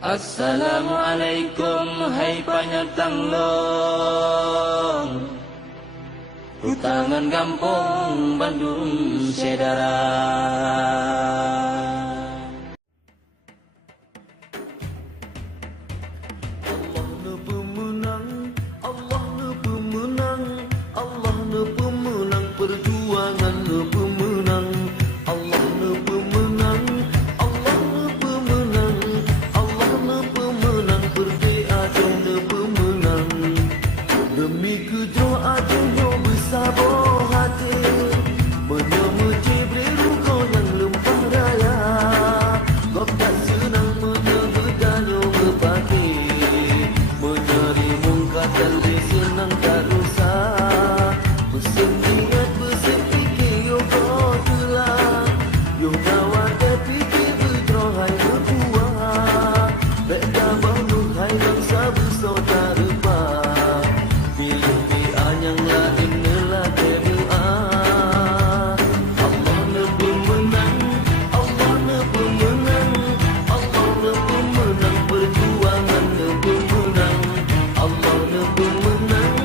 Assalamualaikum hai penyertang long Hutangan kampung Bandung Sedara. Allah nu pemenang, Allah nu pemenang, Allah nu pemenang, perjuangan nu pemenang. Allah nu pemenang, Allah nu pemenang, Allah nu pemenang, berdeka nu pemenang. Demi kejuaannya bersabar hati, menyemeci beriru kau yang lempah raya. Kau tak senang menyebutkannya berpati, mencari muka dan senang tak rusak. Bersemangat berfikir yo kau telah, yo nawat fikir berterohai berbuah. Beda bangun hai bangsa bersaudara. Pilih pilihan yang lain adalah doa. Allah nu pemenang, Allah nu pemenang, Allah nu pemenang, perjuangan nu pemenang. Allah nu pemenang,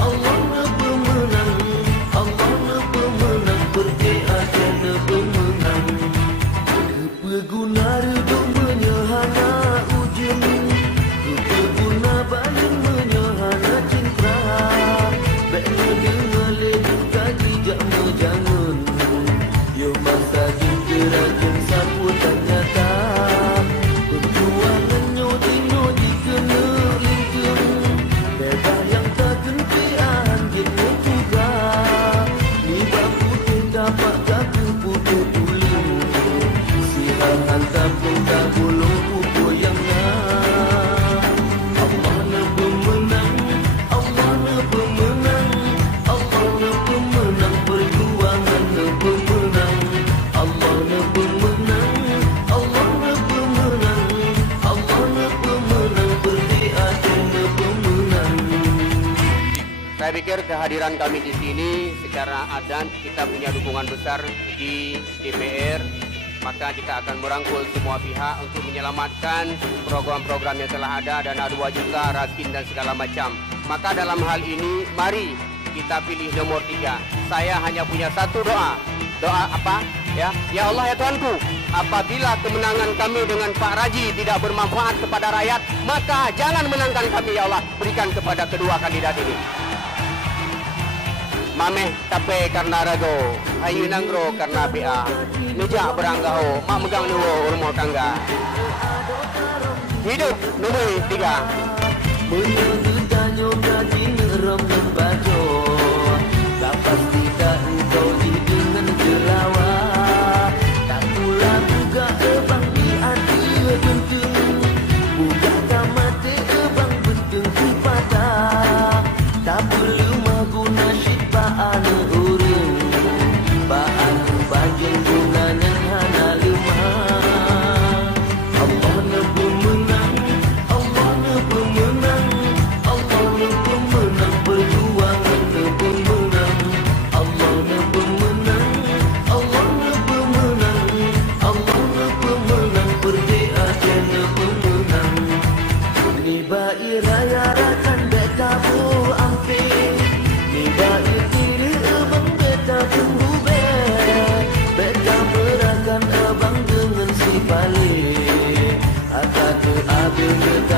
Allah nu pemenang, Allah nu pemenang, berdeka nu pemenang. Kepeguna redung menyehana ujung, kepeguna baling menyehana cinta. Beknya dengar ledung kaki jak mejangun, yo masa jingkira jen sapu dan nyata. Perjuangannya di kena lingkung, bebas yang tak kentian jitnya juga. Libat putih dapat jaga putih tuling, siang hantar pun tak bulung pupuk yang nak. Allah nu pemenang, Allah nu pemenang, Allah nu pemenang, perjuangan nu pemenang. Allah nu pemenang, Allah nu pemenang, Allah nu pemenang, berdeka nu pemenang. Saya pikir kehadiran kami di sini secara adat kita punya dukungan besar di DPR, maka kita akan merangkul semua pihak untuk menyelamatkan program-program yang telah ada, dana 2 juta, raskin dan segala macam. Maka dalam hal ini mari kita pilih nomor 3. Saya hanya punya satu doa. Doa apa? Ya Allah ya Tuhanku, apabila kemenangan kami dengan Pak Raji tidak bermanfaat kepada rakyat, maka jangan menangkan kami ya Allah, berikan kepada kedua kandidat ini. Mameh tape karena rago, ayu nanggro karena BA. Nujak beranggau, mak megang nuwo rumah tangga. Hidup nomor 3. Menyegutanya gaji neram membaca, tak pasti tak engkau dengan jerawa. Tak pula buka ebang di hati genting, buka kamate ebang benting sipada. Tak perlu maguna syibaan urung, baan bagian gunanya hana lemah. Allah nu pemenang, Allah nu pemenang, Allah nu pemenang, perjuangan nu pemenang. Allah nu pemenang, Allah nu pemenang, Allah nu pemenang, berdeka nu pemenang. Ni bai raya rakan beta bu ampe, ni bai diri abang beta tunggu be, beta berakan abang dengan si pale. Akak tu abang beta